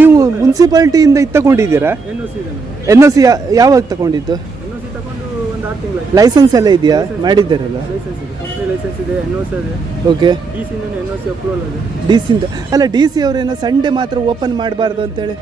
ನೀವು ಮುನ್ಸಿಪಾಲ್ಟಿಯಿಂದ ಇದು ತಗೊಂಡಿದ್ದೀರಾ? N O C ಯಾವಾಗ ತಗೊಂಡಿದ್ದು? ಲೈಸೆನ್ಸ್ ಎಲ್ಲ ಇದೆಯಾ? ಮಾಡಿದ್ದಾರಲ್ಲ. ಓಕೆ. ಡಿ ಸಿ ಅಲ್ಲ, ಡಿ ಸಿ ಅವರೇನೋ ಸಂಡೇ ಮಾತ್ರ ಓಪನ್ ಮಾಡಬಾರ್ದು ಅಂತೇಳಿ